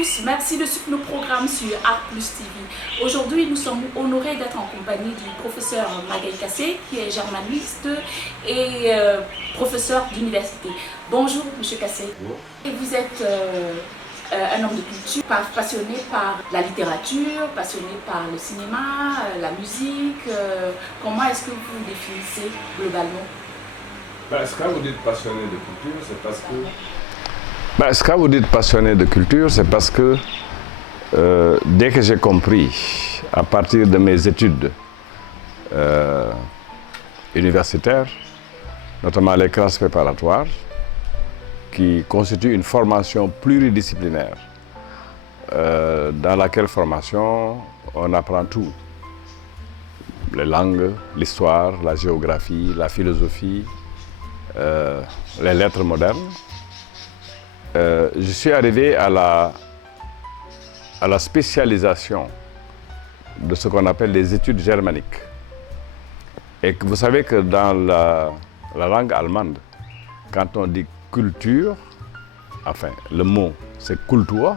tous, merci de suivre nos programmes sur Art Plus TV. Aujourd'hui, nous sommes honorés d'être en compagnie du professeur Magaye Kassé, qui est germaniste et professeur d'université. Bonjour, monsieur Kassé. Bonjour. Et vous êtes un homme de culture, passionné par la littérature, passionné par le cinéma, la musique. Comment est-ce que vous définissez globalement? Quand vous dites passionné de culture, c'est parce que... quand vous dites passionné de culture, c'est parce que dès que j'ai compris, à partir de mes études universitaires, notamment les classes préparatoires, qui constituent une formation pluridisciplinaire, dans laquelle formation on apprend tout. Les langues, l'histoire, la géographie, la philosophie, les lettres modernes. Je suis arrivé à la spécialisation de ce qu'on appelle les études germaniques. Et que vous savez que dans la langue allemande, quand on dit culture, enfin le mot c'est Kultur,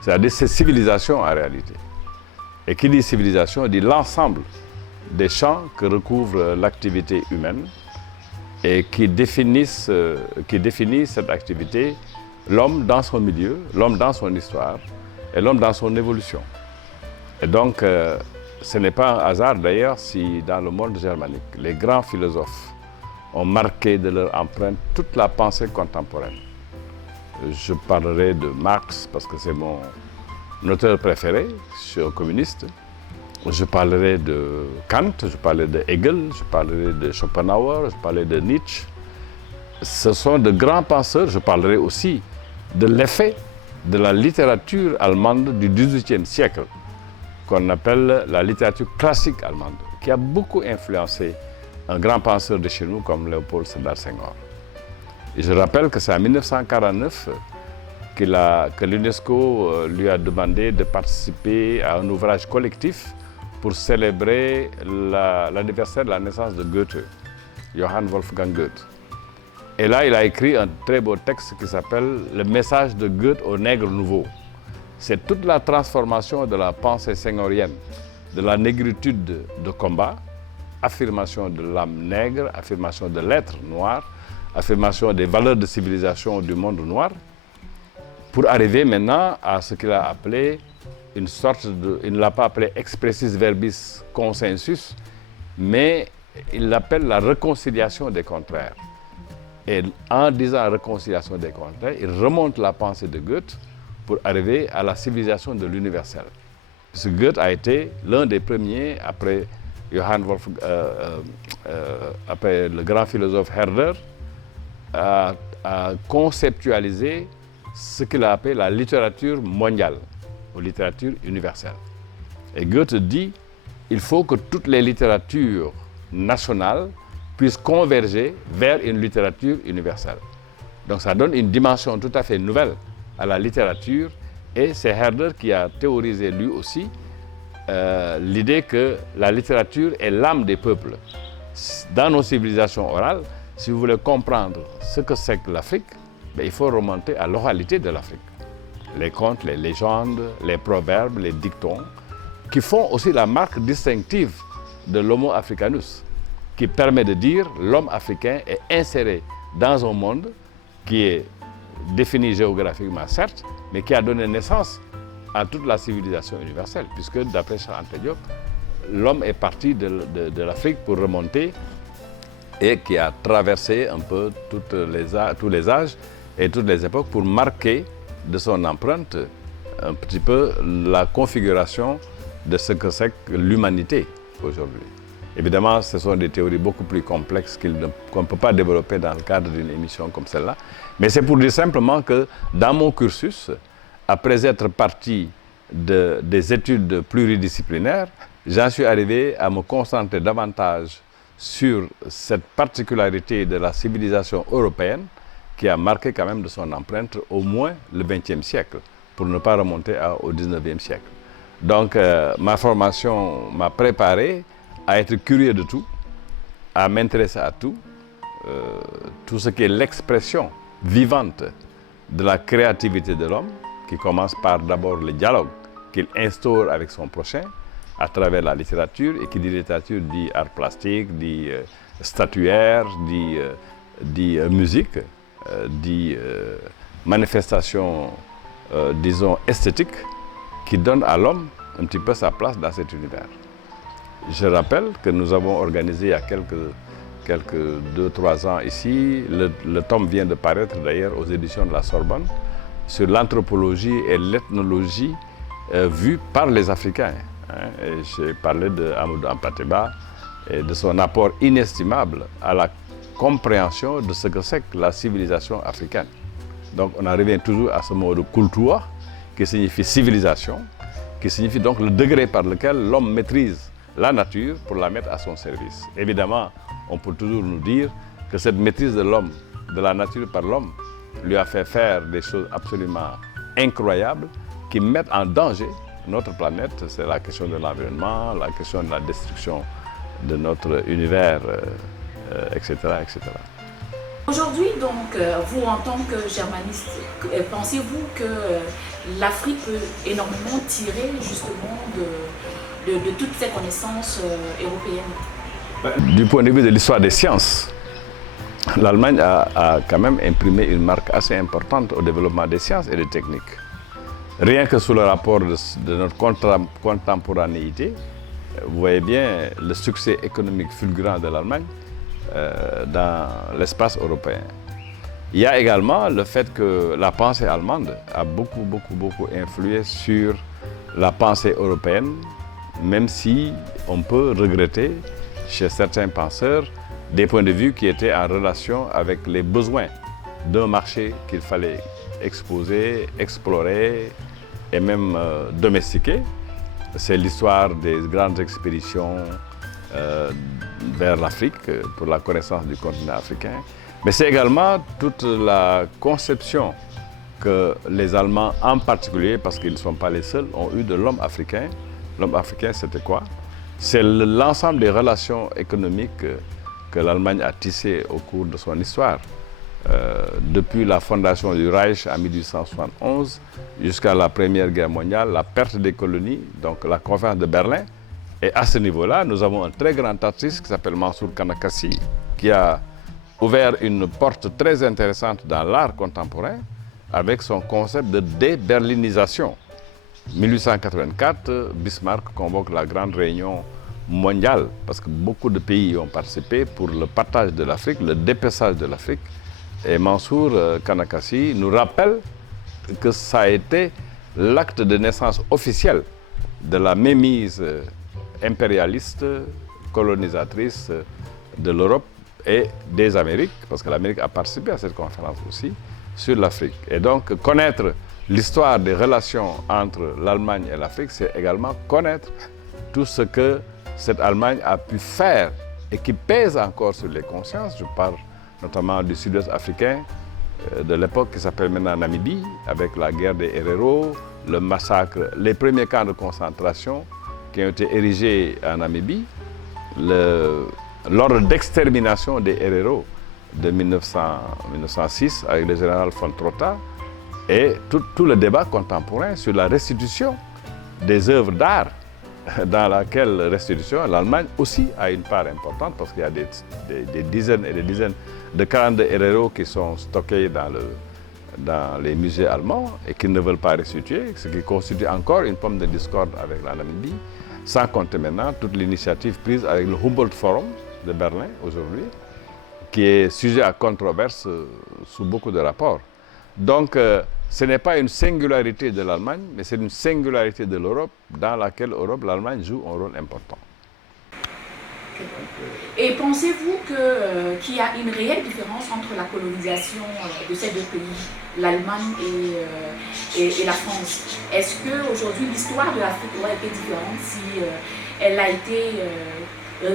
c'est-à-dire c'est civilisation en réalité. Et qui dit civilisation dit l'ensemble des champs que recouvre l'activité humaine et qui définit cette activité, l'homme dans son milieu, l'homme dans son histoire et l'homme dans son évolution. Et donc, ce n'est pas un hasard d'ailleurs si dans le monde germanique, les grands philosophes ont marqué de leur empreinte toute la pensée contemporaine. Je parlerai de Marx parce que c'est mon auteur préféré, je suis un communiste. Je parlerai de Kant, je parlerai de Hegel, je parlerai de Schopenhauer, je parlerai de Nietzsche. Ce sont de grands penseurs. Je parlerai aussi de l'effet de la littérature allemande du XVIIIe siècle, qu'on appelle la littérature classique allemande, qui a beaucoup influencé un grand penseur de chez nous comme Léopold Sédar Senghor. Et je rappelle que c'est en 1949 que l'UNESCO lui a demandé de participer à un ouvrage collectif pour célébrer l'anniversaire de la naissance de Goethe, Johann Wolfgang Goethe. Et là, il a écrit un très beau texte qui s'appelle « Le message de Goethe au nègre nouveau ». C'est toute la transformation de la pensée senghorienne, de la négritude de combat, affirmation de l'âme nègre, affirmation de l'être noir, affirmation des valeurs de civilisation du monde noir, pour arriver maintenant à ce qu'il a appelé une sorte de... Il ne l'a pas appelé expressis verbis consensus, mais il l'appelle la réconciliation des contraires. Et en disant réconciliation des contraires, il remonte la pensée de Goethe pour arriver à la civilisation de l'universel. Parce que Goethe a été l'un des premiers, après après le grand philosophe Herder, à conceptualiser ce qu'il a appelé la littérature mondiale, ou littérature universelle. Et Goethe dit il faut que toutes les littératures nationales puissent converger vers une littérature universelle. Donc ça donne une dimension tout à fait nouvelle à la littérature, et c'est Herder qui a théorisé lui aussi l'idée que la littérature est l'âme des peuples. Dans nos civilisations orales, si vous voulez comprendre ce que c'est que l'Afrique, il faut remonter à l'oralité de l'Afrique. Les contes, les légendes, les proverbes, les dictons, qui font aussi la marque distinctive de l'Homo africanus, qui permet de dire l'homme africain est inséré dans un monde qui est défini géographiquement, certes, mais qui a donné naissance à toute la civilisation universelle, puisque d'après Cheikh Anta Diop, l'homme est parti de l'Afrique pour remonter et qui a traversé un peu tous les âges et toutes les époques pour marquer de son empreinte un petit peu la configuration de ce que c'est que l'humanité aujourd'hui. Évidemment, ce sont des théories beaucoup plus complexes qu'on ne peut pas développer dans le cadre d'une émission comme celle-là. Mais c'est pour dire simplement que dans mon cursus, après être parti des études pluridisciplinaires, j'en suis arrivé à me concentrer davantage sur cette particularité de la civilisation européenne qui a marqué quand même de son empreinte au moins le XXe siècle, pour ne pas remonter au XIXe siècle. Donc ma formation m'a préparé à être curieux de tout, à m'intéresser à tout ce qui est l'expression vivante de la créativité de l'homme, qui commence par d'abord le dialogue qu'il instaure avec son prochain à travers la littérature, et qui dit littérature dit art plastique, dit statuaire, dit musique, dit manifestation, disons, esthétique, qui donne à l'homme un petit peu sa place dans cet univers. Je rappelle que nous avons organisé il y a quelques 2-3 ans ici, le tome vient de paraître d'ailleurs aux éditions de la Sorbonne, sur l'anthropologie et l'ethnologie vue par les Africains. J'ai parlé d'Amadou Hampâté-Bâ et de son apport inestimable à la compréhension de ce que c'est que la civilisation africaine. Donc on en revient toujours à ce mot de culture, qui signifie civilisation, qui signifie donc le degré par lequel l'homme maîtrise la nature pour la mettre à son service. Évidemment, on peut toujours nous dire que cette maîtrise de l'homme, de la nature par l'homme, lui a fait faire des choses absolument incroyables qui mettent en danger notre planète. C'est la question de l'environnement, la question de la destruction de notre univers, etc., etc. Aujourd'hui, donc, vous, en tant que germaniste, pensez-vous que l'Afrique peut énormément tirer justement de toutes ces connaissances européennes? Du point de vue de l'histoire des sciences, l'Allemagne a quand même imprimé une marque assez importante au développement des sciences et des techniques. Rien que sous le rapport de notre contemporanéité, vous voyez bien le succès économique fulgurant de l'Allemagne dans l'espace européen. Il y a également le fait que la pensée allemande a beaucoup influé sur la pensée européenne, même si on peut regretter chez certains penseurs des points de vue qui étaient en relation avec les besoins d'un marché qu'il fallait exposer, explorer et même domestiquer. C'est l'histoire des grandes expéditions vers l'Afrique pour la connaissance du continent africain. Mais c'est également toute la conception que les Allemands en particulier, parce qu'ils ne sont pas les seuls, ont eu de l'homme africain. L'homme africain, c'était quoi? C'est l'ensemble des relations économiques que l'Allemagne a tissées au cours de son histoire. Depuis la fondation du Reich en 1871 jusqu'à la Première Guerre mondiale, la perte des colonies, donc la conférence de Berlin. Et à ce niveau-là, nous avons un très grand artiste qui s'appelle Mansour Kanakasi, qui a ouvert une porte très intéressante dans l'art contemporain avec son concept de déberlinisation. 1884, Bismarck convoque la grande réunion mondiale parce que beaucoup de pays y ont participé pour le partage de l'Afrique, le dépeçage de l'Afrique. Et Mansour Kanakasi nous rappelle que ça a été l'acte de naissance officiel de la mémise impérialiste, colonisatrice de l'Europe et des Amériques, parce que l'Amérique a participé à cette conférence aussi, sur l'Afrique. Et donc, connaître l'histoire des relations entre l'Allemagne et l'Afrique, c'est également connaître tout ce que cette Allemagne a pu faire et qui pèse encore sur les consciences. Je parle notamment du sud-ouest africain de l'époque qui s'appelle maintenant Namibie, avec la guerre des Herero, le massacre, les premiers camps de concentration qui ont été érigés en Namibie, l'ordre d'extermination des Herero de 1906 avec le général von Trotta, et tout le débat contemporain sur la restitution des œuvres d'art, dans laquelle restitution l'Allemagne aussi a une part importante parce qu'il y a des dizaines et des dizaines de camps de Herero qui sont stockés dans les musées allemands et qui ne veulent pas restituer, ce qui constitue encore une pomme de discorde avec la Namibie, sans compter maintenant toute l'initiative prise avec le Humboldt Forum de Berlin aujourd'hui, qui est sujet à controverse sous beaucoup de rapports. Donc, ce n'est pas une singularité de l'Allemagne, mais c'est une singularité de l'Europe, dans laquelle l'Allemagne joue un rôle important. Et pensez-vous qu'il y a une réelle différence entre la colonisation de ces deux pays, l'Allemagne et la France? Est-ce qu'aujourd'hui l'histoire de l'Afrique aurait été différente si elle a été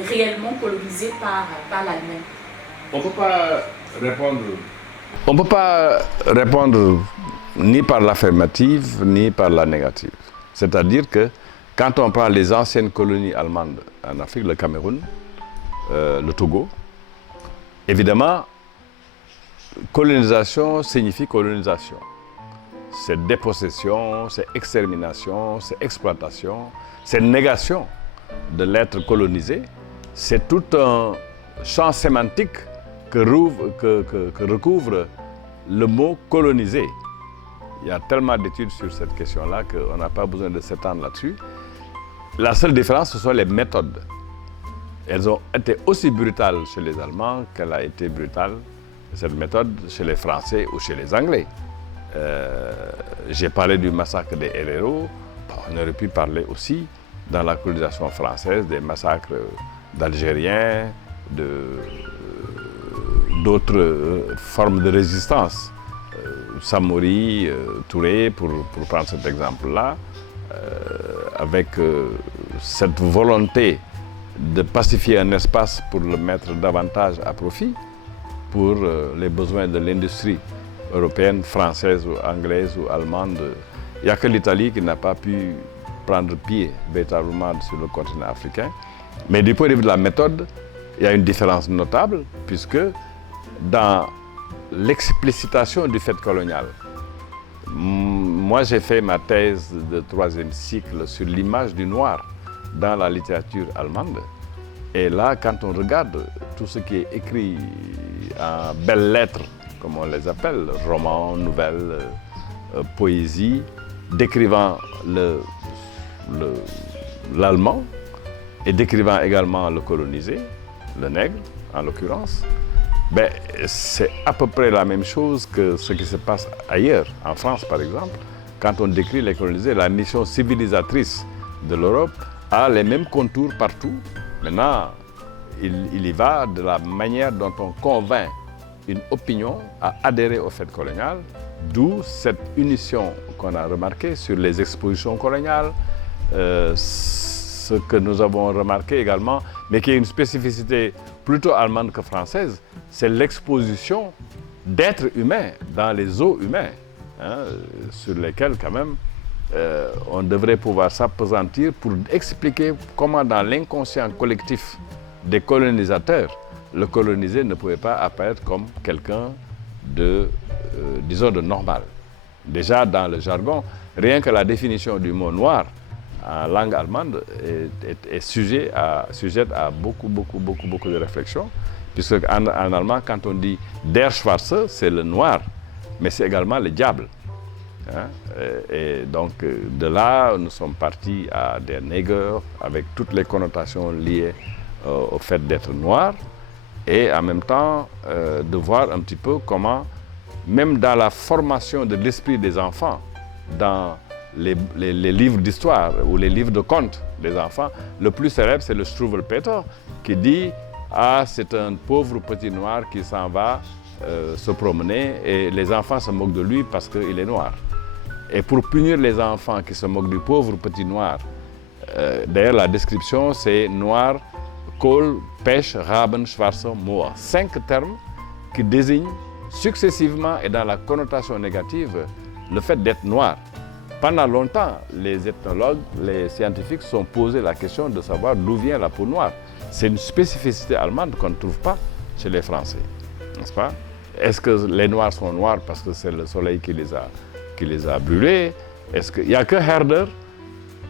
réellement colonisée par l'Allemagne? On ne peut pas répondre ni par l'affirmative ni par la négative. C'est-à-dire que quand on prend les anciennes colonies allemandes en Afrique, le Cameroun, le Togo, évidemment, colonisation signifie colonisation. c'est dépossession, c'est extermination, c'est exploitation, c'est négation de l'être colonisé. C'est tout un champ sémantique que recouvre le mot colonisé. Il y a tellement d'études sur cette question-là qu'on n'a pas besoin de s'étendre là-dessus. La seule différence, ce sont les méthodes. Elles ont été aussi brutales chez les Allemands qu'elle a été brutale, cette méthode, chez les Français ou chez les Anglais. J'ai parlé du massacre des Héréros. On aurait pu parler aussi, dans la colonisation française, des massacres d'Algériens, d'autres formes de résistance. Samori, Touré, pour prendre cet exemple-là, avec cette volonté de pacifier un espace pour le mettre davantage à profit pour les besoins de l'industrie européenne, française ou anglaise ou allemande. Il n'y a que l'Italie qui n'a pas pu prendre pied véritablement sur le continent africain. Mais du point de vue de la méthode, il y a une différence notable puisque dans l'explicitation du fait colonial, moi j'ai fait ma thèse de 3e cycle sur l'image du noir dans la littérature allemande. Et là, quand on regarde tout ce qui est écrit en belles lettres, comme on les appelle, romans, nouvelles, poésie, décrivant l'allemand et décrivant également le colonisé, le nègre en l'occurrence, ben, c'est à peu près la même chose que ce qui se passe ailleurs, en France par exemple. Quand on décrit les colonisés, la mission civilisatrice de l'Europe a les mêmes contours partout. Maintenant, il y va de la manière dont on convainc une opinion à adhérer au fait colonial, d'où cette unition qu'on a remarquée sur les expositions coloniales, ce que nous avons remarqué également, mais qui est une spécificité plutôt allemande que française, c'est l'exposition d'êtres humains dans les eaux humains, hein, sur lesquels quand même on devrait pouvoir s'appesantir pour expliquer comment dans l'inconscient collectif des colonisateurs, le colonisé ne pouvait pas apparaître comme quelqu'un de, disons, de normal. Déjà dans le jargon, rien que la définition du mot noir en langue allemande est sujette à beaucoup de réflexions, puisque en allemand, quand on dit der Schwarze, c'est le noir, mais c'est également le diable. Hein? Et donc de là, nous sommes partis à der Neger, avec toutes les connotations liées au fait d'être noir, et en même temps de voir un petit peu comment, même dans la formation de l'esprit des enfants, dans les livres d'histoire ou les livres de contes des enfants, le plus célèbre, c'est le Struwwelpeter, qui dit « Ah, c'est un pauvre petit noir qui s'en va se promener et les enfants se moquent de lui parce qu'il est noir. » Et pour punir les enfants qui se moquent du pauvre petit noir, d'ailleurs la description c'est noir, Kohl, pêche, Raben, Schwarzer, Moor. 5 termes qui désignent successivement et dans la connotation négative le fait d'être noir. Pendant longtemps, les ethnologues, les scientifiques se sont posé la question de savoir d'où vient la peau noire. C'est une spécificité allemande qu'on ne trouve pas chez les Français, n'est-ce pas? Est-ce que les Noirs sont noirs parce que c'est le soleil qui les a brûlés? Il n'y a que Herder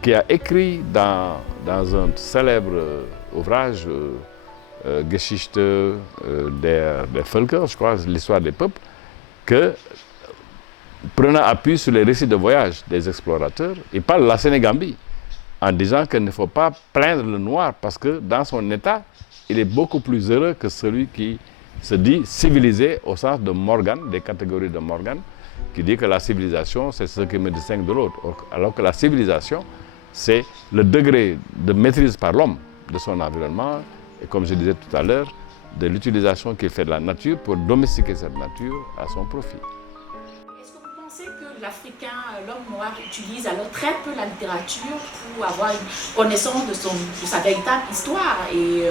qui a écrit dans un célèbre ouvrage, Geschichte der Völker, je crois, l'histoire des peuples, que, prenant appui sur les récits de voyage des explorateurs, il parle de la Sénégambie en disant qu'il ne faut pas plaindre le noir parce que dans son état, il est beaucoup plus heureux que celui qui se dit civilisé au sens de Morgan, des catégories de Morgan, qui dit que la civilisation, c'est ce qui me distingue de l'autre, alors que la civilisation, c'est le degré de maîtrise par l'homme de son environnement, et comme je disais tout à l'heure, de l'utilisation qu'il fait de la nature pour domestiquer cette nature à son profit. Est-ce que vous pensez que l'Africain, l'homme noir, utilise alors très peu la littérature pour avoir une connaissance de sa véritable histoire et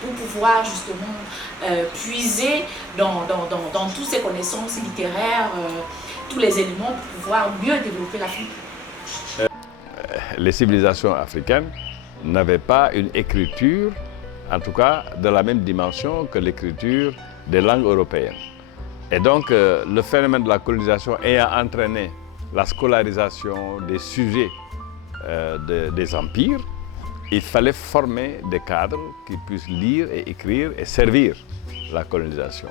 pour pouvoir justement puiser dans toutes ces connaissances littéraires, tous les éléments pour pouvoir mieux développer l'Afrique? Les civilisations africaines n'avaient pas une écriture, en tout cas de la même dimension que l'écriture des langues européennes. Et donc le phénomène de la colonisation ayant entraîné la scolarisation des sujets des empires, il fallait former des cadres qui puissent lire et écrire et servir la colonisation.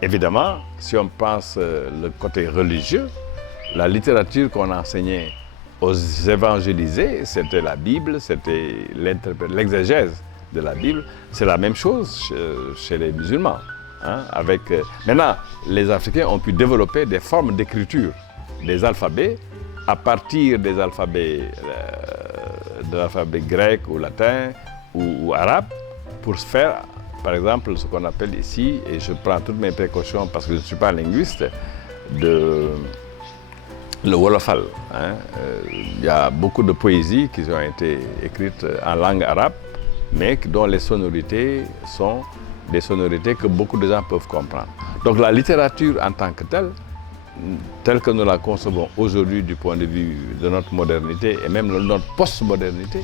Évidemment, si on pense le côté religieux, la littérature qu'on enseignait aux évangélisés, c'était la Bible, c'était l'exégèse de la Bible. C'est la même chose chez les musulmans. Hein, maintenant, les Africains ont pu développer des formes d'écriture, des alphabets, à partir des alphabets de l'alphabet grec ou latin ou arabe, pour faire, par exemple, ce qu'on appelle ici, et je prends toutes mes précautions parce que je ne suis pas linguiste, le wolofal. Hein. Il y a beaucoup de poésies qui ont été écrites en langue arabe, mais dont les sonorités sont des sonorités que beaucoup de gens peuvent comprendre. Donc la littérature en tant que telle que nous la concevons aujourd'hui du point de vue de notre modernité et même de notre post-modernité,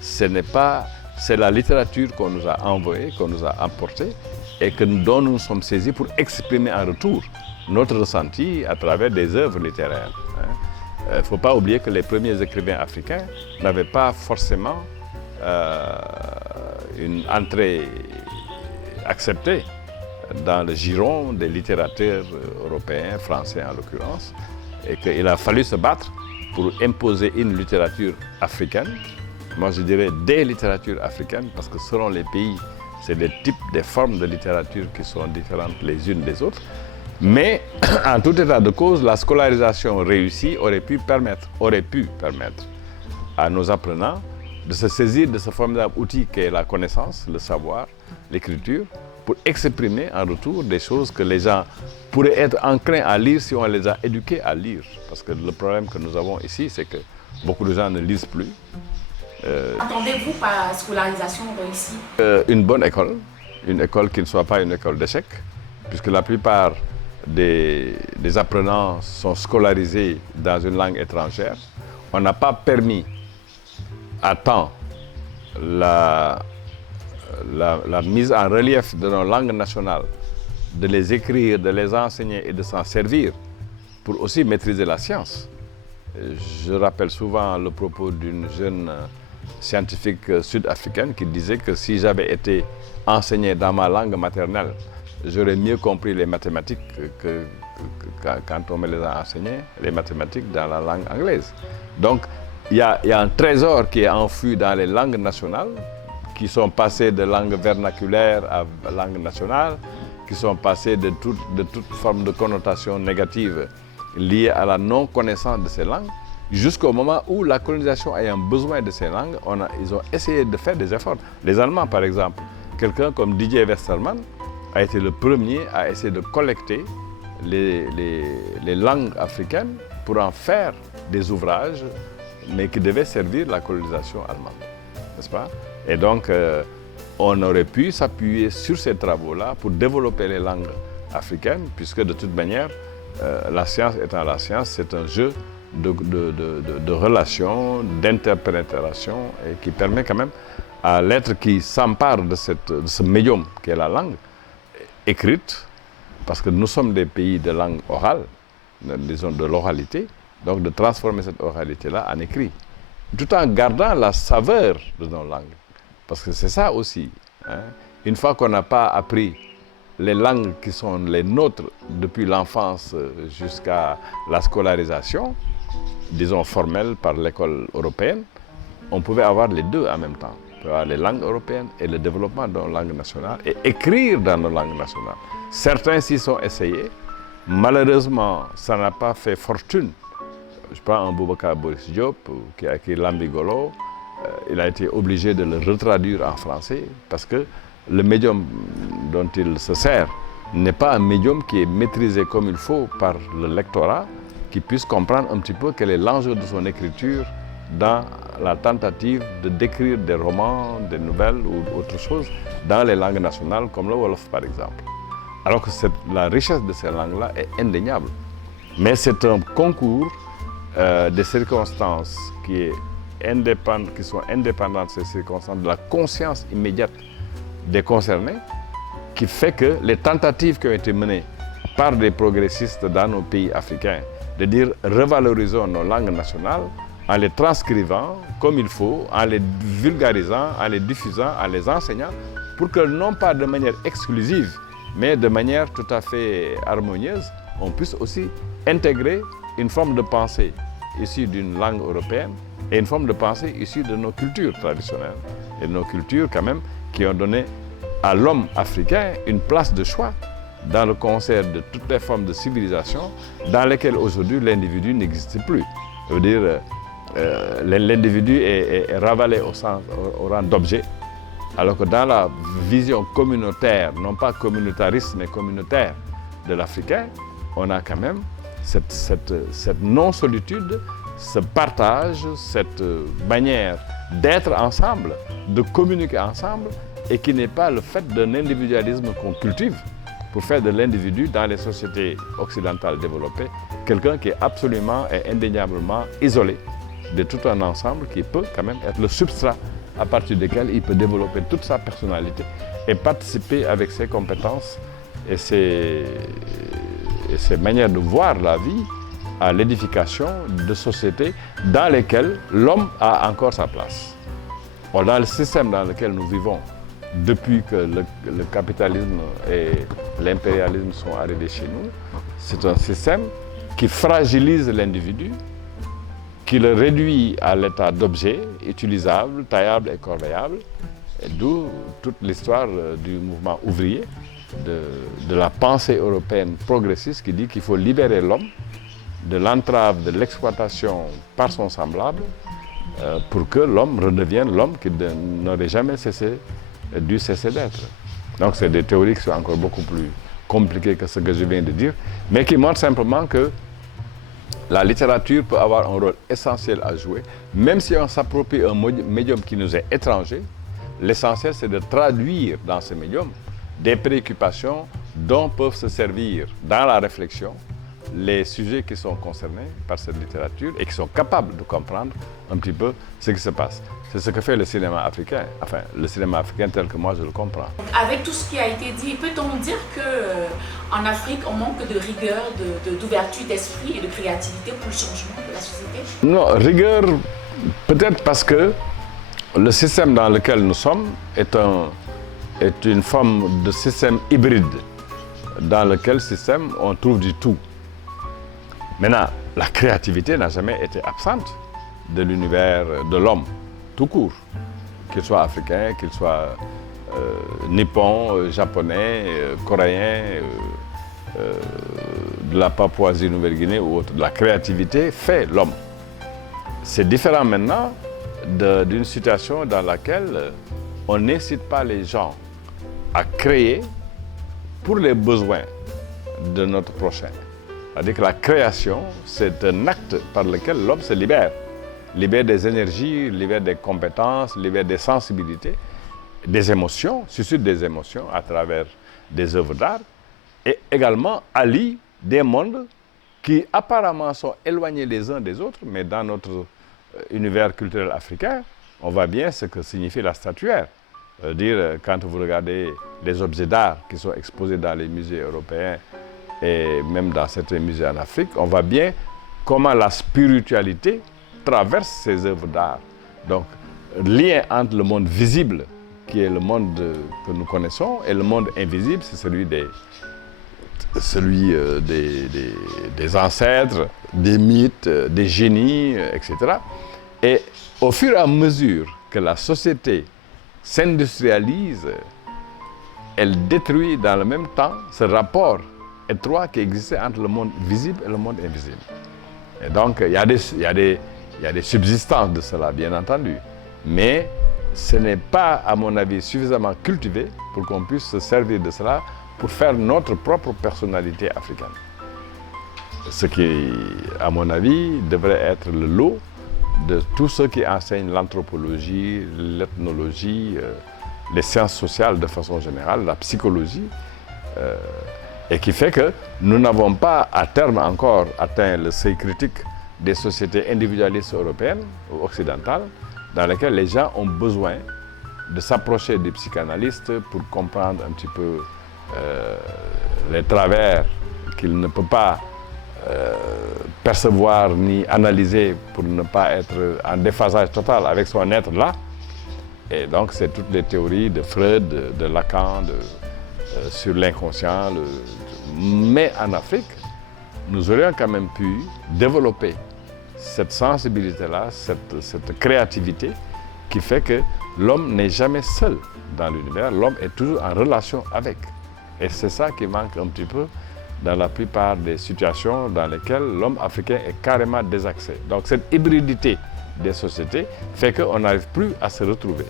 c'est la littérature qu'on nous a envoyée, qu'on nous a apportée et dont nous sommes saisis pour exprimer en retour notre ressenti à travers des œuvres littéraires. Il ne faut pas oublier que les premiers écrivains africains n'avaient pas forcément une entrée acceptée dans le giron des littérateurs européens, français en l'occurrence, et qu'il a fallu se battre pour imposer une littérature africaine. Moi je dirais des littératures africaines, parce que selon les pays, c'est des types, des formes de littérature qui sont différentes les unes des autres. Mais en tout état de cause, la scolarisation réussie aurait pu permettre à nos apprenants de se saisir de ce formidable outil qu'est la connaissance, le savoir, l'écriture, pour exprimer en retour des choses que les gens pourraient être enclins à lire si on les a éduqués à lire. Parce que le problème que nous avons ici, c'est que beaucoup de gens ne lisent plus. Entendez-vous par scolarisation réussie? Une bonne école, une école qui ne soit pas une école d'échec, puisque la plupart des apprenants sont scolarisés dans une langue étrangère. On n'a pas permis à temps la mise en relief de nos langues nationales, de les écrire, de les enseigner et de s'en servir pour aussi maîtriser la science. Je rappelle souvent le propos d'une jeune scientifique sud-africaine qui disait que si j'avais été enseigné dans ma langue maternelle, j'aurais mieux compris les mathématiques que quand on me les a enseignées, les mathématiques dans la langue anglaise. Donc, il y a un trésor qui est enfoui dans les langues nationales, qui sont passées de langue vernaculaire à langue nationale, qui sont passées de toute forme de connotation négative liée à la non-connaissance de ces langues, jusqu'au moment où la colonisation ayant besoin de ces langues, ils ont essayé de faire des efforts. Les Allemands, par exemple, quelqu'un comme Didier Westermann a été le premier à essayer de collecter les langues africaines pour en faire des ouvrages, mais qui devaient servir la colonisation allemande, n'est-ce pas? Et donc, on aurait pu s'appuyer sur ces travaux-là pour développer les langues africaines, puisque de toute manière, la science étant la science, c'est un jeu de relations, d'interpénétration, et qui permet quand même à l'être qui s'empare de ce médium qu'est la langue, écrite, parce que nous sommes des pays de langue orale, disons de l'oralité, donc de transformer cette oralité-là en écrit, tout en gardant la saveur de nos langues. Parce que c'est ça aussi. Hein. Une fois qu'on n'a pas appris les langues qui sont les nôtres depuis l'enfance jusqu'à la scolarisation, disons formelle par l'école européenne, on pouvait avoir les deux en même temps. On pouvait avoir les langues européennes et le développement de nos langues nationales et écrire dans nos langues nationales. Certains s'y sont essayés. Malheureusement, ça n'a pas fait fortune. Je prends un Boubacar Boris Diop qui a écrit Lambigolo. Il a été obligé de le retraduire en français parce que le médium dont il se sert n'est pas un médium qui est maîtrisé comme il faut par le lectorat, qui puisse comprendre un petit peu quel est l'enjeu de son écriture dans la tentative de décrire des romans, des nouvelles ou autre chose dans les langues nationales comme le Wolof par exemple. Alors que la richesse de ces langues-là est indéniable. Mais c'est un concours des circonstances qui sont indépendantes de ces circonstances, de la conscience immédiate des concernés, qui fait que les tentatives qui ont été menées par des progressistes dans nos pays africains de dire revalorisons nos langues nationales en les transcrivant comme il faut, en les vulgarisant, en les diffusant, en les enseignant, pour que non pas de manière exclusive, mais de manière tout à fait harmonieuse, on puisse aussi intégrer une forme de pensée issue d'une langue européenne et une forme de pensée issue de nos cultures traditionnelles et de nos cultures quand même qui ont donné à l'homme africain une place de choix dans le concert de toutes les formes de civilisation dans lesquelles aujourd'hui l'individu n'existe plus. Ça veut dire l'individu est ravalé au rang d'objet, alors que dans la vision communautaire, non pas communautariste mais communautaire de l'Africain, on a quand même cette non-solitude, ce partage, cette manière d'être ensemble, de communiquer ensemble, et qui n'est pas le fait d'un individualisme qu'on cultive pour faire de l'individu dans les sociétés occidentales développées quelqu'un qui est absolument et indéniablement isolé de tout un ensemble qui peut quand même être le substrat à partir duquel il peut développer toute sa personnalité et participer avec ses compétences et ses manières de voir la vie à l'édification de sociétés dans lesquelles l'homme a encore sa place. Or, dans le système dans lequel nous vivons, depuis que le capitalisme et l'impérialisme sont arrivés chez nous, c'est un système qui fragilise l'individu, qui le réduit à l'état d'objet utilisable, taillable et corvéable, et d'où toute l'histoire du mouvement ouvrier, de la pensée européenne progressiste qui dit qu'il faut libérer l'homme de l'entrave de l'exploitation par son semblable pour que l'homme redevienne l'homme qui n'aurait jamais dû cesser d'être. Donc c'est des théories qui sont encore beaucoup plus compliquées que ce que je viens de dire, mais qui montrent simplement que la littérature peut avoir un rôle essentiel à jouer, même si on s'approprie un médium qui nous est étranger. L'essentiel, c'est de traduire dans ce médium des préoccupations dont peuvent se servir dans la réflexion les sujets qui sont concernés par cette littérature et qui sont capables de comprendre un petit peu ce qui se passe. C'est ce que fait le cinéma africain, enfin le cinéma africain tel que moi je le comprends. Avec tout ce qui a été dit, peut-on dire qu'en Afrique, on manque de rigueur, d'ouverture d'esprit et de créativité pour le changement de la société? Non, rigueur, peut-être parce que le système dans lequel nous sommes est une forme de système hybride, dans lequel système on trouve du tout. Maintenant, la créativité n'a jamais été absente de l'univers de l'homme, tout court, qu'il soit africain, qu'il soit nippon, japonais, coréen, de la Papouasie-Nouvelle-Guinée ou autre. La créativité fait l'homme. C'est différent maintenant d'une situation dans laquelle on n'incite pas les gens à créer pour les besoins de notre prochain. C'est-à-dire que la création, c'est un acte par lequel l'homme se libère des énergies, libère des compétences, libère des sensibilités, des émotions, suscite des émotions à travers des œuvres d'art, et également allie des mondes qui apparemment sont éloignés les uns des autres, mais dans notre univers culturel africain, on voit bien ce que signifie la statuaire. Dire quand vous regardez les objets d'art qui sont exposés dans les musées européens et même dans certains musées en Afrique, on voit bien comment la spiritualité traverse ces œuvres d'art. Donc, lien entre le monde visible, qui est le monde que nous connaissons, et le monde invisible, c'est celui des ancêtres, des mythes, des génies, etc. Et au fur et à mesure que la société s'industrialise, elle détruit dans le même temps ce rapport étroit qui existait entre le monde visible et le monde invisible. Et donc, il y a des subsistances de cela, bien entendu. Mais ce n'est pas, à mon avis, suffisamment cultivé pour qu'on puisse se servir de cela pour faire notre propre personnalité africaine. Ce qui, à mon avis, devrait être le lot de tous ceux qui enseignent l'anthropologie, l'ethnologie, les sciences sociales de façon générale, la psychologie, et qui fait que nous n'avons pas à terme encore atteint le seuil critique des sociétés individualistes européennes ou occidentales, dans lesquelles les gens ont besoin de s'approcher des psychanalystes pour comprendre un petit peu les travers qu'ils ne peuvent pas percevoir ni analyser pour ne pas être en déphasage total avec son être là. Et donc, c'est toutes les théories de Freud, de Lacan, sur l'inconscient. Mais en Afrique, nous aurions quand même pu développer cette sensibilité-là, cette créativité qui fait que l'homme n'est jamais seul dans l'univers, l'homme est toujours en relation avec. Et c'est ça qui manque un petit peu dans la plupart des situations dans lesquelles l'homme africain est carrément désaxé. Donc cette hybridité des sociétés fait qu'on n'arrive plus à se retrouver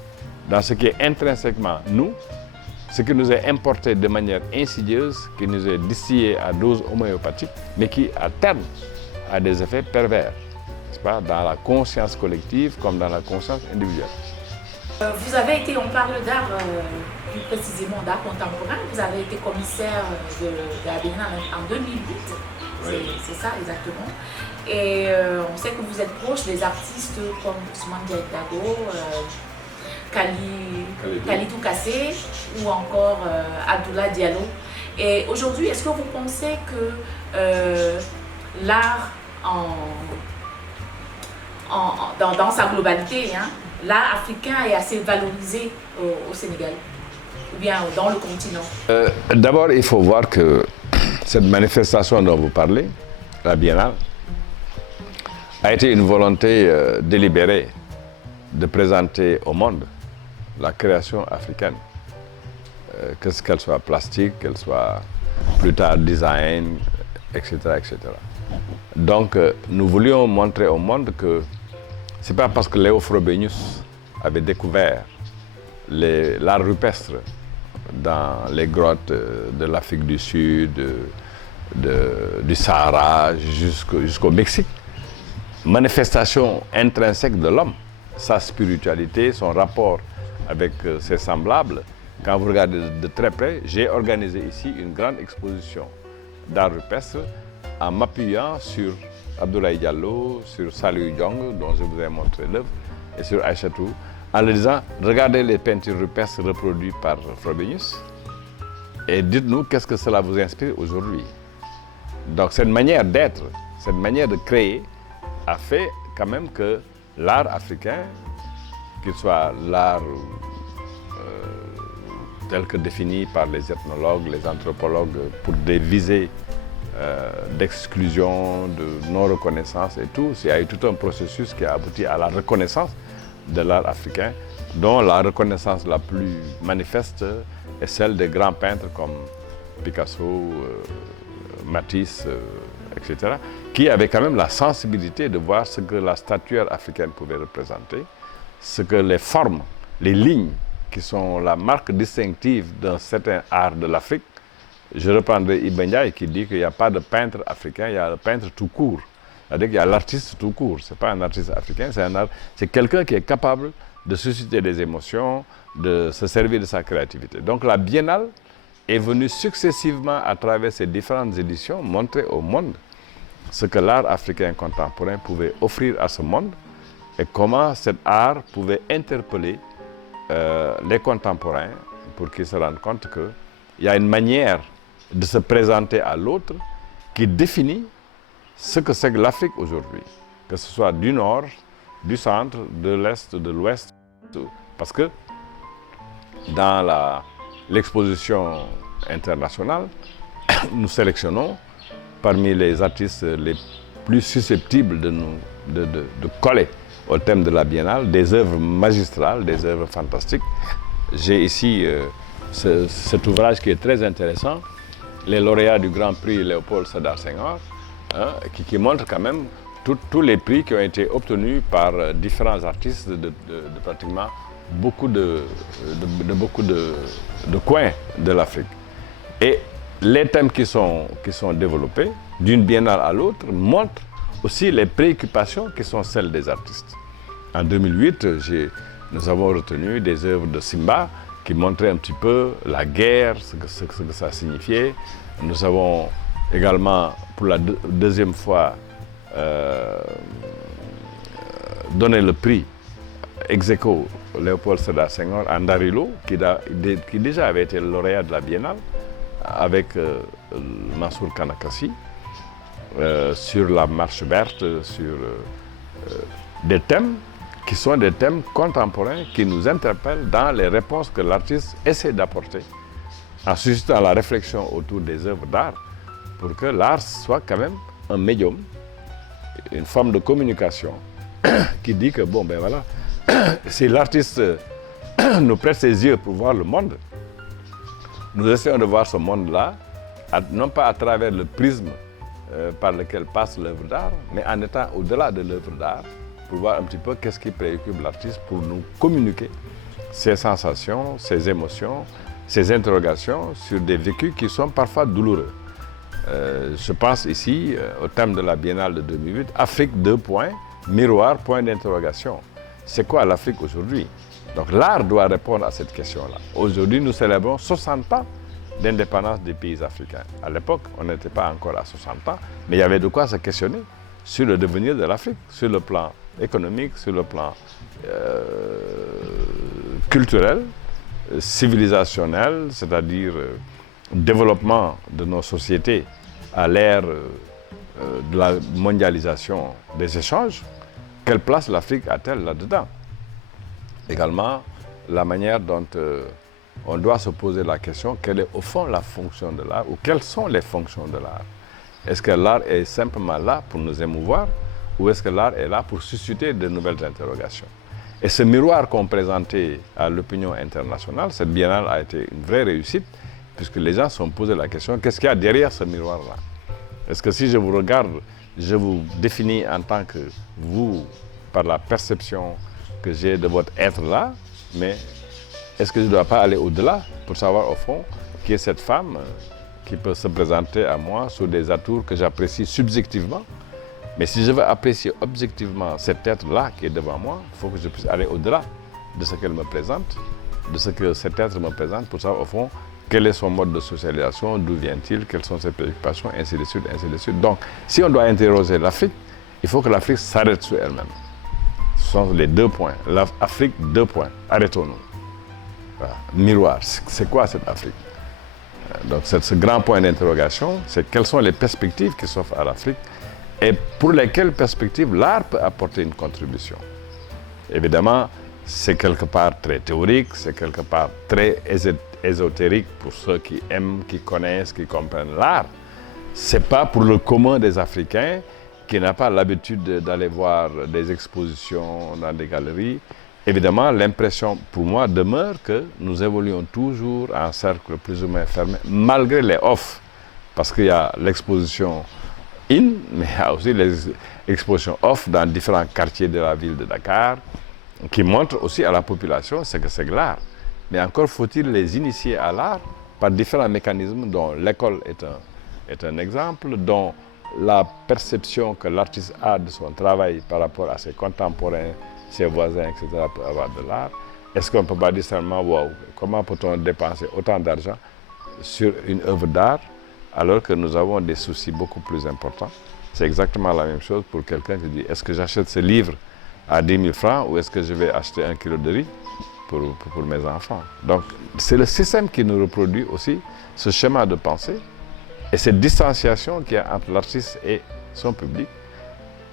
dans ce qui est intrinsèquement nous, ce qui nous est importé de manière insidieuse, qui nous est distillé à dose homéopathique, mais qui, à terme, a des effets pervers, n'est-ce pas, dans la conscience collective comme dans la conscience individuelle. Vous avez été, on parle d'art, plus précisément d'art contemporain, vous avez été commissaire de la Biennale en 2008, oui. C'est ça exactement. Et on sait que vous êtes proche des artistes comme Ousmane Diaye-Dago, Kalidou Kassé ou encore Abdoulaye Diallo. Et aujourd'hui, est-ce que vous pensez que l'art dans sa globalité, hein, l'art africain est assez valorisé au Sénégal ou bien dans le continent? D'abord, il faut voir que cette manifestation dont vous parlez, la Biennale, a été une volonté délibérée de présenter au monde la création africaine, qu'elle soit plastique, qu'elle soit plus tard design, etc., etc. Donc, nous voulions montrer au monde que ce n'est pas parce que Léo Frobenius avait découvert l'art rupestre dans les grottes de l'Afrique du Sud, du Sahara jusqu'au Mexique, manifestation intrinsèque de l'homme, sa spiritualité, son rapport avec ses semblables. Quand vous regardez de très près, j'ai organisé ici une grande exposition d'art rupestre en m'appuyant sur Abdoulaye Diallo, sur Saliou Diong, dont je vous ai montré l'œuvre, et sur Aïchatou, en leur disant, regardez les peintures rupestres reproduites par Frobenius, et dites-nous qu'est-ce que cela vous inspire aujourd'hui. Donc cette manière d'être, cette manière de créer, a fait quand même que l'art africain, qu'il soit l'art tel que défini par les ethnologues, les anthropologues, pour des visées d'exclusion, de non-reconnaissance et tout, il y a eu tout un processus qui a abouti à la reconnaissance de l'art africain, dont la reconnaissance la plus manifeste est celle des grands peintres comme Picasso, Matisse, etc., qui avaient quand même la sensibilité de voir ce que la statuaire africaine pouvait représenter, ce que les formes, les lignes, qui sont la marque distinctive d'un certain art de l'Afrique. Je reprendrai Ibn Ndiaye qui dit qu'il n'y a pas de peintre africain, il y a le peintre tout court. C'est-à-dire qu'il y a l'artiste tout court. Ce n'est pas un artiste africain, c'est quelqu'un qui est capable de susciter des émotions, de se servir de sa créativité. Donc la Biennale est venue successivement, à travers ces différentes éditions, montrer au monde ce que l'art africain contemporain pouvait offrir à ce monde et comment cet art pouvait interpeller les contemporains pour qu'ils se rendent compte qu'il y a une manière de se présenter à l'autre qui définit ce que c'est que l'Afrique aujourd'hui, que ce soit du nord, du centre, de l'est, de l'ouest. Parce que dans l'exposition internationale, nous sélectionnons parmi les artistes les plus susceptibles de coller au thème de la Biennale, des œuvres magistrales, des œuvres fantastiques. J'ai ici cet ouvrage qui est très intéressant, les lauréats du Grand Prix Léopold Sédar Senghor, hein, qui montre quand même tous les prix qui ont été obtenus par différents artistes de pratiquement beaucoup de coins de l'Afrique. Et les thèmes qui sont développés d'une biennale à l'autre montrent aussi les préoccupations qui sont celles des artistes. En 2008, nous avons retenu des œuvres de Simba qui montraient un petit peu la guerre, ce que ça signifiait. Nous avons également, pour la deuxième fois, donné le prix ex aequo Léopold Sédar Senghor à Ndarilo, qui déjà avait été lauréat de la Biennale, avec Mansour Kanakassi. sur la marche verte, sur des thèmes qui sont des thèmes contemporains qui nous interpellent dans les réponses que l'artiste essaie d'apporter en suscitant la réflexion autour des œuvres d'art pour que l'art soit quand même un médium, une forme de communication qui dit que, bon, ben voilà, si l'artiste nous prête ses yeux pour voir le monde, nous essayons de voir ce monde-là, non pas à travers le prisme par lequel passe l'œuvre d'art, mais en étant au-delà de l'œuvre d'art, pour voir un petit peu qu'est-ce qui préoccupe l'artiste pour nous communiquer ses sensations, ses émotions, ses interrogations sur des vécus qui sont parfois douloureux. Je pense ici au thème de la Biennale de 2008, Afrique 2 points, miroir, point d'interrogation. C'est quoi l'Afrique aujourd'hui? Donc l'art doit répondre à cette question-là. Aujourd'hui, nous célébrons 60 ans d'indépendance des pays africains. À l'époque, on n'était pas encore à 60 ans, mais il y avait de quoi se questionner sur le devenir de l'Afrique, sur le plan économique, sur le plan culturel, civilisationnel, c'est-à-dire développement de nos sociétés à l'ère de la mondialisation des échanges. Quelle place l'Afrique a-t-elle là-dedans? Également, la manière dont on doit se poser la question, quelle est au fond la fonction de l'art ou quelles sont les fonctions de l'art? Est-ce que l'art est simplement là pour nous émouvoir ou est-ce que l'art est là pour susciter de nouvelles interrogations? Et ce miroir qu'on présentait à l'opinion internationale, cette biennale a été une vraie réussite puisque les gens se sont posé la question, qu'est-ce qu'il y a derrière ce miroir-là? Est-ce que si je vous regarde, je vous définis en tant que vous, par la perception que j'ai de votre être-là, mais est-ce que je ne dois pas aller au-delà pour savoir au fond qui est cette femme qui peut se présenter à moi sous des atours que j'apprécie subjectivement? Mais si je veux apprécier objectivement cet être-là qui est devant moi, il faut que je puisse aller au-delà de ce qu'elle me présente, de ce que cet être me présente pour savoir au fond quel est son mode de socialisation, d'où vient-il, quelles sont ses préoccupations, ainsi de suite, ainsi de suite. Donc, si on doit interroger l'Afrique, il faut que l'Afrique s'arrête sur elle-même. Ce sont les 2 points. L'Afrique, 2 points. Arrêtons-nous. Voilà. Miroir, c'est quoi cette Afrique? Donc, ce grand point d'interrogation, c'est quelles sont les perspectives qui s'offrent à l'Afrique et pour lesquelles perspectives l'art peut apporter une contribution. Évidemment, c'est quelque part très théorique, c'est quelque part très ésotérique pour ceux qui aiment, qui connaissent, qui comprennent l'art. Ce n'est pas pour le commun des Africains qui n'a pas l'habitude d'aller voir des expositions dans des galeries. Évidemment, l'impression pour moi demeure que nous évoluons toujours en cercle plus ou moins fermé, malgré les off, parce qu'il y a l'exposition in, mais il y a aussi les expositions off dans différents quartiers de la ville de Dakar, qui montrent aussi à la population ce que c'est que l'art. Mais encore faut-il les initier à l'art par différents mécanismes dont l'école est un exemple, dont la perception que l'artiste a de son travail par rapport à ses contemporains, ses voisins, etc., peut avoir de l'art. Est-ce qu'on ne peut pas dire seulement, wow, comment peut-on dépenser autant d'argent sur une œuvre d'art alors que nous avons des soucis beaucoup plus importants? C'est exactement la même chose pour quelqu'un qui dit, est-ce que j'achète ce livre à 10 000 francs ou est-ce que je vais acheter 1 kilo de riz pour mes enfants? Donc, c'est le système qui nous reproduit aussi ce schéma de pensée et cette distanciation qu'il y a entre l'artiste et son public.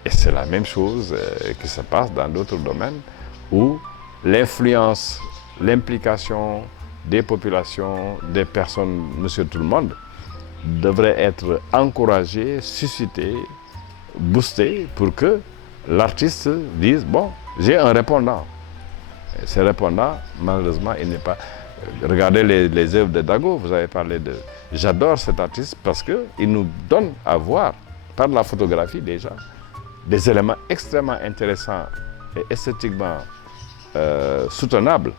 Et c'est la même chose qui se passe dans d'autres domaines où l'influence, l'implication des populations, des personnes, monsieur tout le monde, devrait être encouragée, suscitée, boostée pour que l'artiste dise, bon, j'ai un répondant. Et ce répondant, malheureusement, il n'est pas... Regardez les œuvres de Dago, vous avez parlé de... J'adore cet artiste parce qu'il nous donne à voir, par la photographie déjà, des éléments extrêmement intéressants et esthétiquement soutenables,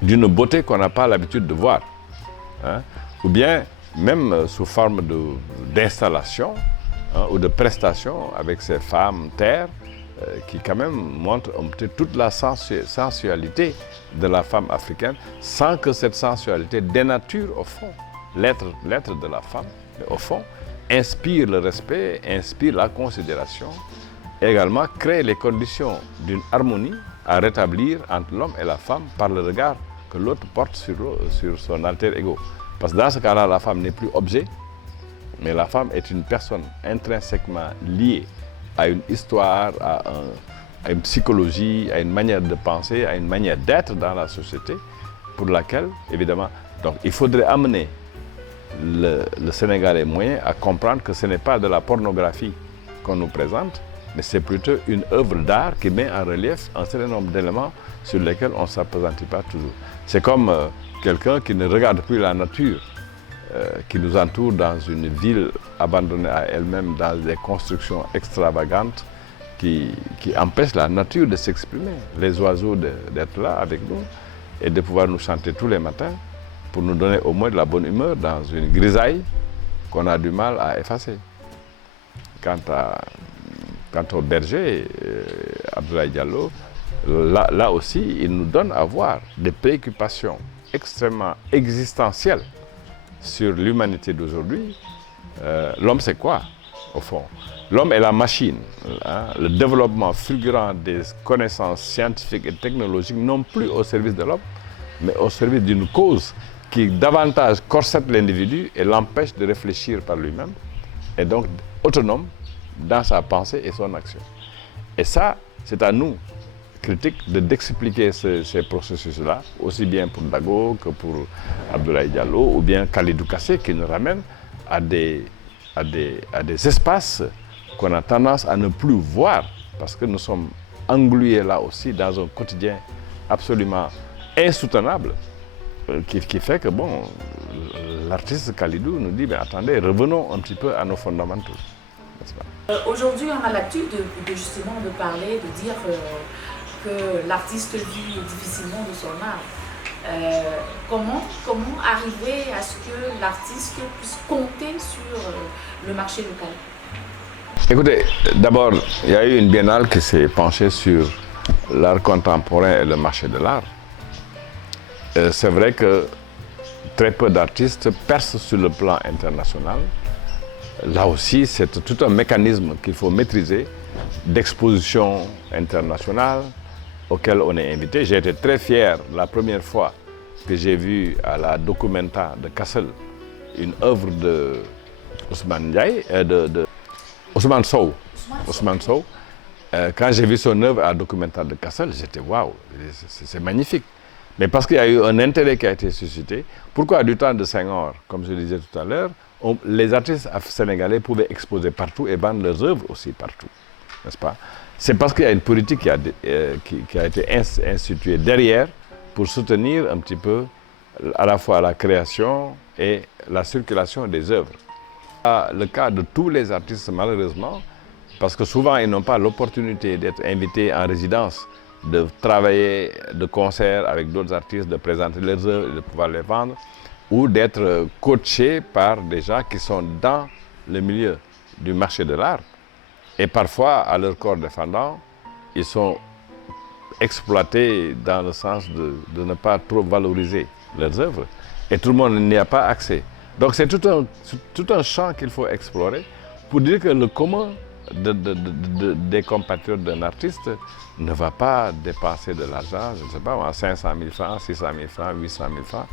d'une beauté qu'on n'a pas l'habitude de voir. Hein? Ou bien, même sous forme d'installation ou de prestation avec ces femmes terres qui quand même montrent toute la sensualité de la femme africaine sans que cette sensualité dénature au fond l'être de la femme, mais au fond inspire le respect, inspire la considération, et également crée les conditions d'une harmonie à rétablir entre l'homme et la femme par le regard que l'autre porte sur son alter ego. Parce que dans ce cas-là, la femme n'est plus objet, Mais la femme est une personne intrinsèquement liée à une histoire, à une psychologie, à une manière de penser, à une manière d'être dans la société, pour laquelle, évidemment, donc il faudrait amener le Sénégalais moyen à comprendre que ce n'est pas de la pornographie qu'on nous présente, mais c'est plutôt une œuvre d'art qui met en relief un certain nombre d'éléments sur lesquels on ne s'appesantit pas toujours. C'est comme quelqu'un qui ne regarde plus la nature qui nous entoure dans une ville abandonnée à elle-même, dans des constructions extravagantes qui empêchent la nature de s'exprimer. Les oiseaux d'être là avec nous et de pouvoir nous chanter tous les matins pour nous donner au moins de la bonne humeur dans une grisaille qu'on a du mal à effacer. Quant au berger, Abdoulaye Diallo, là aussi, il nous donne à voir des préoccupations extrêmement existentielles sur l'humanité d'aujourd'hui. L'homme, c'est quoi, au fond? L'homme est la machine. Hein? Le développement fulgurant des connaissances scientifiques et technologiques, non plus au service de l'homme, mais au service d'une cause qui davantage corsette l'individu et l'empêche de réfléchir par lui-même, et donc autonome dans sa pensée et son action. Et ça, c'est à nous, critiques, d'expliquer ces processus-là, aussi bien pour Dago que pour Abdoulaye Diallo, ou bien Khalidou Kassé, qui nous ramène à des espaces qu'on a tendance à ne plus voir, parce que nous sommes englués là aussi dans un quotidien absolument insoutenable, qui fait que, bon, l'artiste Khalidou nous dit, mais attendez, revenons un petit peu à nos fondamentaux. Aujourd'hui, on a l'habitude justement de parler, de dire que l'artiste vit difficilement de son art. Comment arriver à ce que l'artiste puisse compter sur le marché local? Écoutez, d'abord, il y a eu une biennale qui s'est penchée sur l'art contemporain et le marché de l'art. C'est vrai que très peu d'artistes percent sur le plan international. Là aussi, c'est tout un mécanisme qu'il faut maîtriser d'exposition internationale auquel on est invité. J'ai été très fier la première fois que j'ai vu à la Documenta de Kassel une œuvre de Ousmane Ndiaye, de Ousmane Sow. Ousmane Sow. Quand j'ai vu son œuvre à la Documenta de Kassel, j'étais waouh, c'est magnifique. Mais parce qu'il y a eu un intérêt qui a été suscité, pourquoi du temps de Senghor, comme je le disais tout à l'heure, les artistes sénégalais pouvaient exposer partout et vendre leurs œuvres aussi partout, n'est-ce pas? C'est parce qu'il y a une politique qui a été instituée derrière pour soutenir un petit peu à la fois la création et la circulation des œuvres. Le cas de tous les artistes, malheureusement, parce que souvent ils n'ont pas l'opportunité d'être invités en résidence, de travailler de concert avec d'autres artistes, de présenter leurs œuvres et de pouvoir les vendre, ou d'être coachés par des gens qui sont dans le milieu du marché de l'art. Et parfois, à leur corps défendant, ils sont exploités dans le sens de ne pas trop valoriser leurs œuvres. Et tout le monde n'y a pas accès. Donc c'est tout un champ qu'il faut explorer pour dire que le commun des compatriotes d'un artiste ne va pas dépenser de l'argent, je ne sais pas, 500 000 francs, 600 000 francs, 800 000 francs,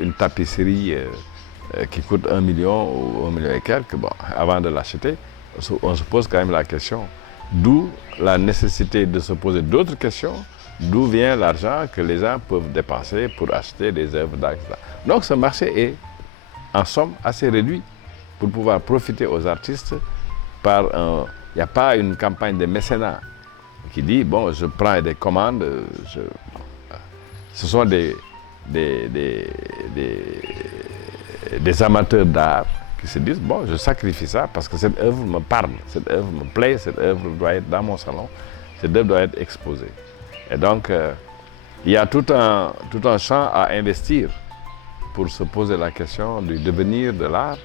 une tapisserie qui coûte 1 million ou 1 million et quelques. Bon, avant de l'acheter, on se pose quand même la question, d'où la nécessité de se poser d'autres questions, d'où vient l'argent que les gens peuvent dépenser pour acheter des œuvres d'art. Donc ce marché est en somme assez réduit pour pouvoir profiter aux artistes par un... Il n'y a pas une campagne de mécénat qui dit, bon, je prends des commandes, ce sont des amateurs d'art qui se disent, bon, je sacrifie ça parce que cette œuvre me parle, cette œuvre me plaît, cette œuvre doit être dans mon salon, cette œuvre doit être exposée. Et donc, il y a tout un champ à investir pour se poser la question du devenir de l'art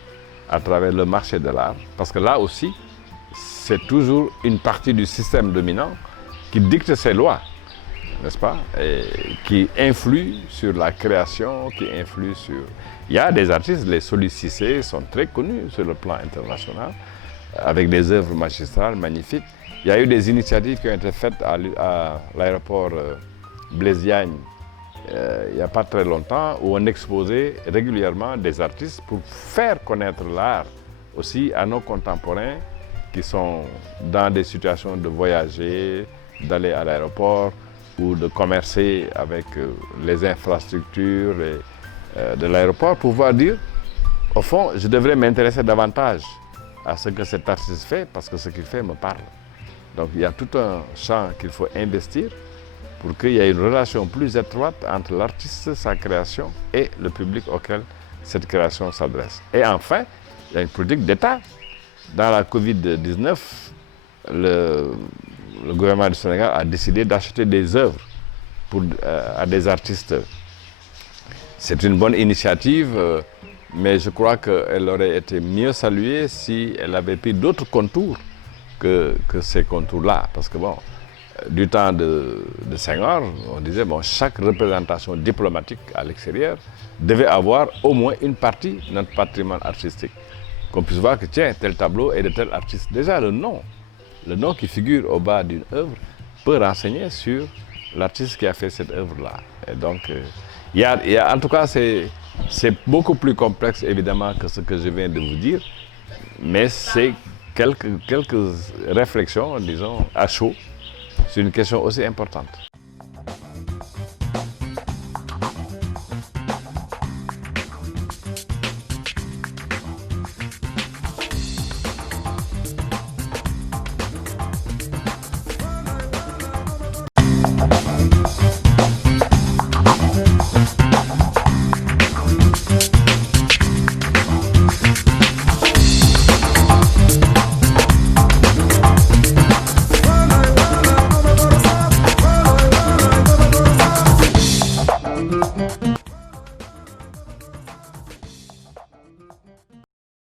à travers le marché de l'art. Parce que là aussi, c'est toujours une partie du système dominant qui dicte ses lois, n'est-ce pas? Et qui influe sur la création, qui influe sur... Il y a des artistes, les Solis Cissé sont très connus sur le plan international, avec des œuvres magistrales magnifiques. Il y a eu des initiatives qui ont été faites à l'aéroport Blaise Diagne il n'y a pas très longtemps, où on exposait régulièrement des artistes pour faire connaître l'art aussi à nos contemporains qui sont dans des situations de voyager, d'aller à l'aéroport ou de commercer avec les infrastructures de l'aéroport, pouvoir dire, au fond, je devrais m'intéresser davantage à ce que cet artiste fait parce que ce qu'il fait me parle. Donc il y a tout un champ qu'il faut investir pour qu'il y ait une relation plus étroite entre l'artiste, sa création et le public auquel cette création s'adresse. Et enfin, il y a une politique d'État. Dans la Covid-19, le gouvernement du Sénégal a décidé d'acheter des œuvres à des artistes. C'est une bonne initiative, mais je crois qu'elle aurait été mieux saluée si elle avait pris d'autres contours que ces contours-là. Parce que bon, du temps de Senghor, on disait bon, chaque représentation diplomatique à l'extérieur devait avoir au moins une partie de notre patrimoine artistique. Qu'on puisse voir que tiens, tel tableau est de tel artiste. Déjà le nom qui figure au bas d'une œuvre peut renseigner sur l'artiste qui a fait cette œuvre-là. Et donc, en tout cas, c'est beaucoup plus complexe évidemment que ce que je viens de vous dire, mais c'est quelques réflexions, disons, à chaud, sur une question aussi importante.